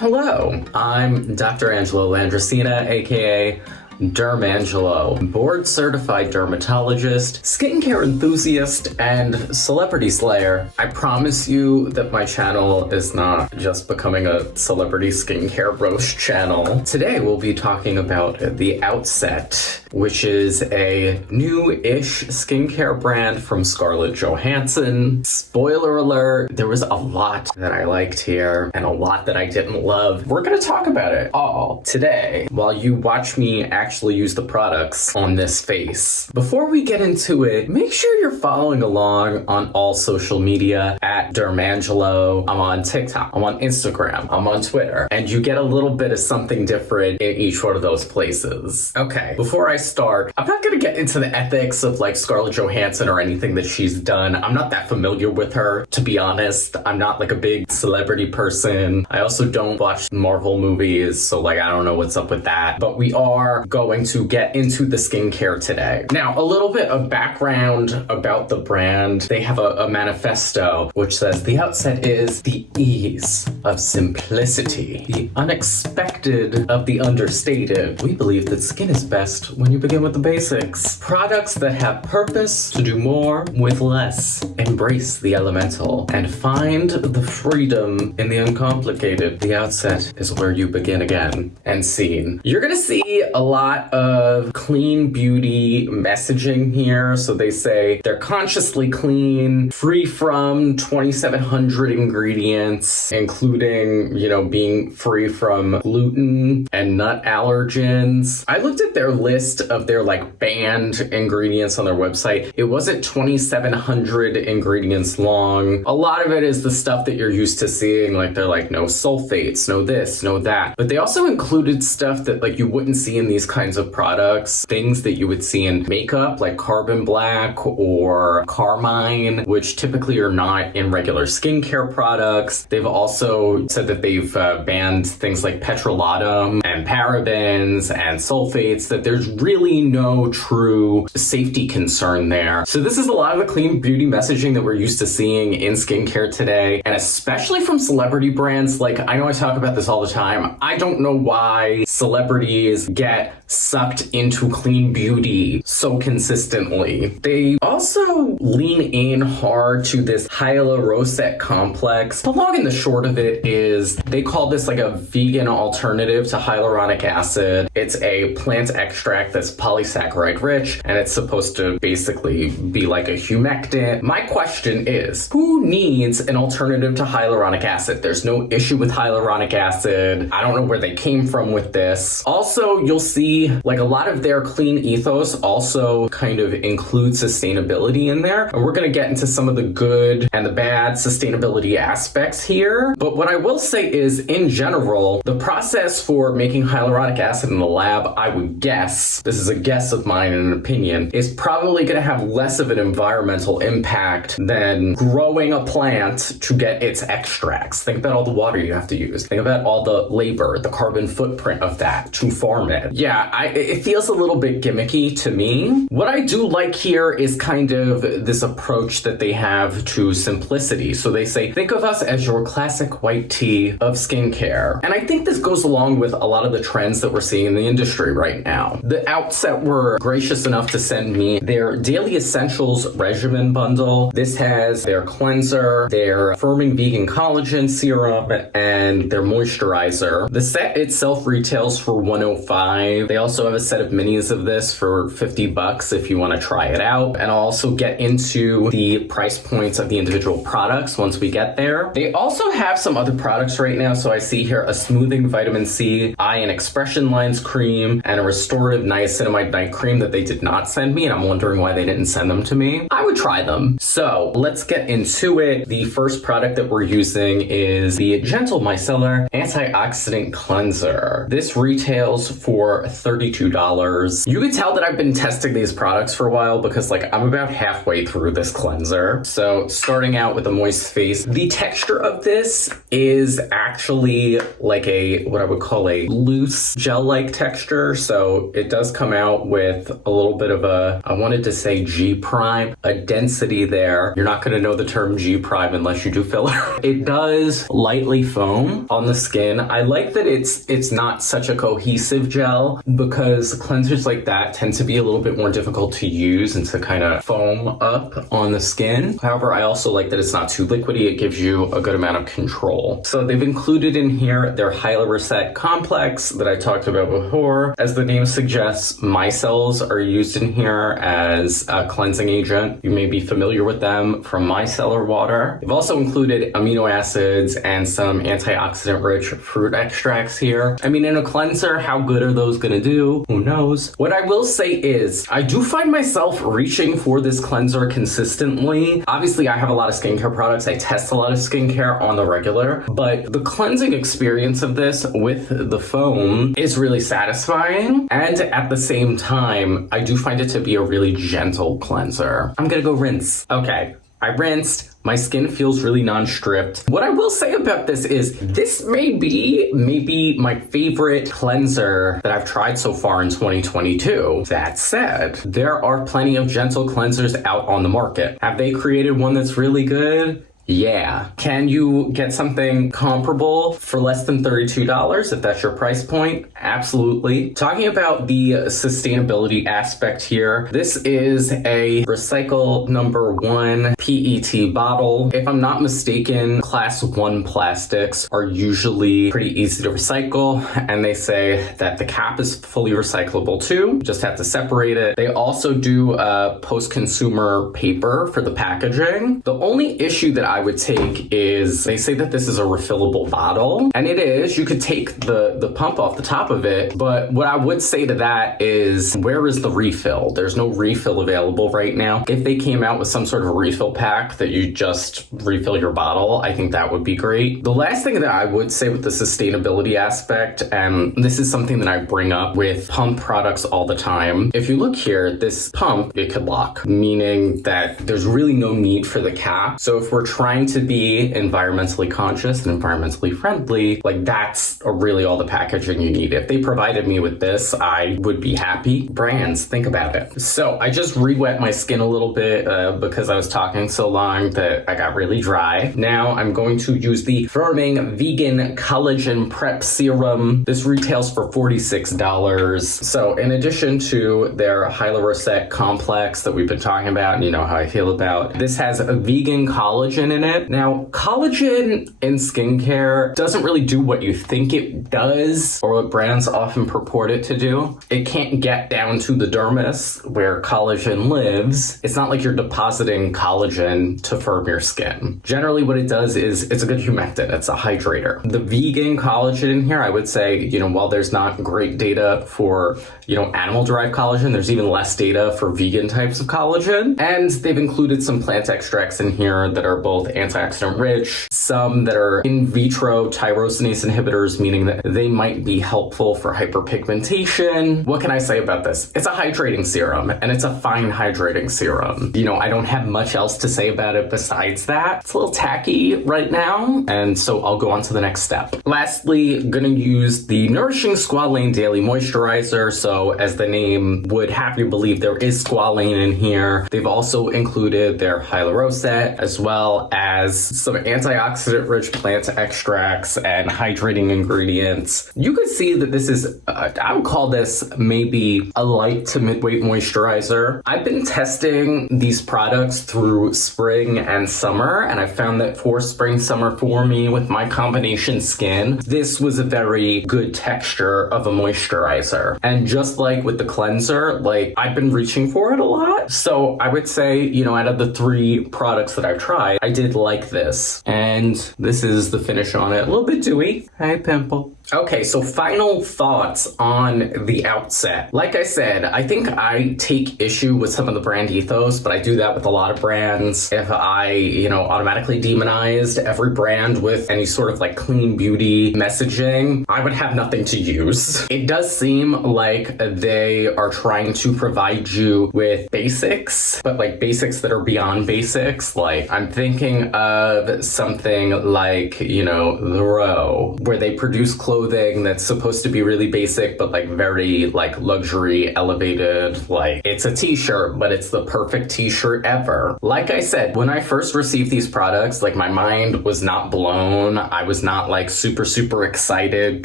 Hello, I'm Dr. Angelo Landracina, aka DermAngelo, board-certified dermatologist, skincare enthusiast, and celebrity slayer. I promise you that my channel is not just becoming a celebrity skincare roast channel. Today we'll be talking about the Outset, which is a new-ish skincare brand from Scarlett Johansson. Spoiler alert, there was a lot that I liked here and a lot that I didn't love. We're gonna talk about it all today while you watch me actually use the products on this face. Before we get into it, make sure you're following along on all social media at DermAngelo. I'm on TikTok, I'm on Instagram, I'm on Twitter, and you get a little bit of something different in each one of those places. Okay, before I start, I'm not gonna get into the ethics of like Scarlett Johansson or anything that she's done. I'm not that familiar with her, to be honest. I'm not like a big celebrity person. I also don't watch Marvel movies, so like I don't know what's up with that. But we are going to get into the skincare today. Now, a little bit of background about the brand. They have a manifesto which says the Outset is the ease of simplicity, the unexpected of the understated. We believe that skin is best when you begin with the basics. Products that have purpose to do more with less. Embrace the elemental and find the freedom in the uncomplicated. The Outset is where you begin again. And scene. You're gonna see a lot of clean beauty messaging here. So they say they're consciously clean, free from 2,700 ingredients, including, being free from gluten and nut allergens. I looked at their list of their banned ingredients on their website. It wasn't 2,700 ingredients long. A lot of it is the stuff that you're used to seeing. They're no sulfates, no this, no that. But they also included stuff that you wouldn't see in these kinds of products, things that you would see in makeup like carbon black or carmine, which typically are not in regular skincare products. They've also said that they've banned things like petrolatum and parabens and sulfates, that there's really no true safety concern there. So this is a lot of the clean beauty messaging that we're used to seeing in skincare today, and especially from celebrity brands. I know I talk about this all the time. I don't know why celebrities get sucked into clean beauty so consistently. They also lean in hard to this hyaluronic complex. The long and the short of it is they call this a vegan alternative to hyaluronic acid. It's a plant extract that's polysaccharide rich, and it's supposed to basically be like a humectant. My question is, who needs an alternative to hyaluronic acid? There's no issue with hyaluronic acid. I don't know where they came from with this. Also, you'll see a lot of their clean ethos also kind of includes sustainability in there. And we're going to get into some of the good and the bad sustainability aspects here. But what I will say is, in general, the process for making hyaluronic acid in the lab, I would guess, this is a guess of mine and an opinion, is probably going to have less of an environmental impact than growing a plant to get its extracts. Think about all the water you have to use. Think about all the labor, the carbon footprint of that to farm it. Yeah, it feels a little bit gimmicky to me. What I do like here is kind of this approach that they have to simplicity. So they say, think of us as your classic white tea of skincare. And I think this goes along with a lot of the trends that we're seeing in the industry right now. The Outset were gracious enough to send me their Daily Essentials Regimen Bundle. This has their cleanser, their firming vegan collagen serum, and their moisturizer. The set itself retails for $105. They also have a set of minis of this for $50 if you want to try it out. And I'll also get into the price points of the individual products once we get there. They also have some other products right now. So I see here a smoothing vitamin C, eye and expression lines cream, and a restorative niacinamide night cream that they did not send me. And I'm wondering why they didn't send them to me. I would try them. So let's get into it. The first product that we're using is the Gentle Micellar Antioxidant Cleanser. This retails for $32. You can tell that I've been testing these products for a while because like I'm about halfway through this cleanser. So starting out with a moist face, the texture of this is actually like what I would call a loose gel-like texture. So it does come out with a little bit of I wanted to say G-prime, a density there. You're not going to know the term G-prime unless you do filler. It does lightly foam on the skin. I like that it's not such a cohesive gel because cleansers like that tend to be a little bit more difficult to use and to kind of foam up on the skin. However, I also like that it's not too liquidy. It gives you a good amount of control. So they've included in here their hyaluronic complex that I talked about before. As the name suggests, micelles are used in here as a cleansing agent. You may be familiar with them from micellar water. They've also included amino acids and some antioxidant-rich fruit extracts here. I mean, in a cleanser, how good are those gonna do? Who knows? What I will say is, I do find myself reaching for this cleanser consistently. Obviously, I have a lot of skincare products. I test a lot of skincare on the regular, but the cleansing experience of this with the foam is really satisfying. And at the same time, I do find it to be a really gentle cleanser. I'm gonna go rinse. Okay, I rinsed. My skin feels really non-stripped. What I will say about this is this may be maybe my favorite cleanser that I've tried so far in 2022. That said, there are plenty of gentle cleansers out on the market. Have they created one that's really good? Yeah. Can you get something comparable for less than $32 if that's your price point? Absolutely. Talking about the sustainability aspect here, this is a recycle number 1 PET bottle. If I'm not mistaken, class 1 plastics are usually pretty easy to recycle, and they say that the cap is fully recyclable too. You just have to separate it. They also do post-consumer paper for the packaging. The only issue that I would take is they say that this is a refillable bottle, and it is. You could take the pump off the top of it, but what I would say to that is, where is the refill? There's no refill available right now. If they came out with some sort of a refill pack that you just refill your bottle, I think that would be great. The last thing that I would say with the sustainability aspect, and this is something that I bring up with pump products all the time. If you look here, this pump, it could lock, meaning that there's really no need for the cap. So if we're trying to be environmentally conscious and environmentally friendly, like that's really all the packaging you need. If they provided me with this, I would be happy. Brands, think about it. So I just re-wet my skin a little bit because I was talking so long that I got really dry. Now I'm going to use the Firming Vegan Collagen Prep Serum. This retails for $46. So in addition to their hyaluronic complex that we've been talking about, and you know how I feel about, this has a vegan collagen in it. Now, collagen in skincare doesn't really do what you think it does, or what brands often purport it to do. It can't get down to the dermis where collagen lives. It's not like you're depositing collagen to firm your skin. Generally, what it does is it's a good humectant. It's a hydrator. The vegan collagen in here, I would say, while there's not great data for, animal-derived collagen, there's even less data for vegan types of collagen. And they've included some plant extracts in here that are both antioxidant rich, some that are in vitro tyrosinase inhibitors, meaning that they might be helpful for hyperpigmentation. What can I say about this? It's a hydrating serum, and it's a fine hydrating serum. I don't have much else to say about it besides that. It's a little tacky right now, and so I'll go on to the next step. Lastly, gonna use the Nourishing Squalane Daily Moisturizer. So as the name would have you believe, there is squalane in here. They've also included their hyaluronic as well as some antioxidant-rich plant extracts and hydrating ingredients. You could see that this is, I would call this maybe a light to midweight moisturizer. I've been testing these products through spring and summer, and I found that for spring, summer for me with my combination skin, this was a very good texture of a moisturizer. And just like with the cleanser, I've been reaching for it a lot. So I would say, out of the 3 products that I've tried, I did did like this. And this is the finish on it. A little bit dewy. Hey, pimple. Okay, so final thoughts on the Outset. Like I said, I think I take issue with some of the brand ethos, but I do that with a lot of brands. If I, automatically demonized every brand with any sort of like clean beauty messaging, I would have nothing to use. It does seem like they are trying to provide you with basics, but like basics that are beyond basics. Like I'm thinking of something like, The Row, where they produce clothing that's supposed to be really basic, but like very like luxury, elevated. Like it's a t-shirt, but it's the perfect t-shirt ever. Like I said, when I first received these products, like my mind was not blown. I was not like super excited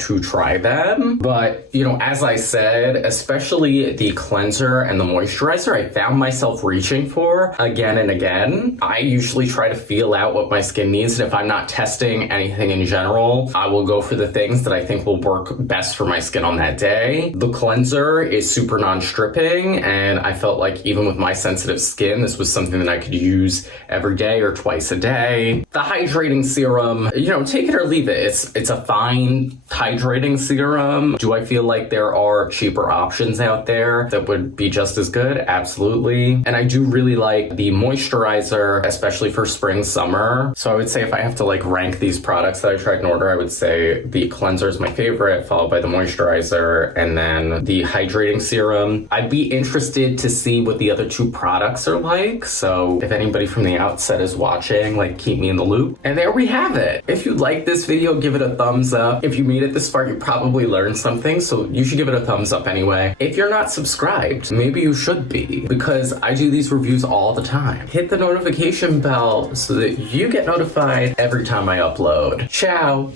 to try them. But, as I said, especially the cleanser and the moisturizer, I found myself reaching for again and again. I usually try to feel out what my skin needs. And if I'm not testing anything in general, I will go for the things that I think will work best for my skin on that day. The cleanser is super non-stripping, and I felt like even with my sensitive skin, this was something that I could use every day or twice a day. The hydrating serum, take it or leave it. It's a fine hydrating serum. Do I feel like there are cheaper options out there that would be just as good? Absolutely. And I do really like the moisturizer, especially for spring, summer. So I would say if I have to like rank these products that I tried in order, I would say the cleanser is my favorite, followed by the moisturizer, and then the hydrating serum. I'd be interested to see what the other two products are like. So if anybody from the Outset is watching, like keep me in the loop. And there we have it. If you like this video, give it a thumbs up. If you made it this far, you probably learned something, so you should give it a thumbs up anyway. If you're not subscribed, maybe you should be, because I do these reviews all the time. Hit the notification bell so that you get notified every time I upload. Ciao.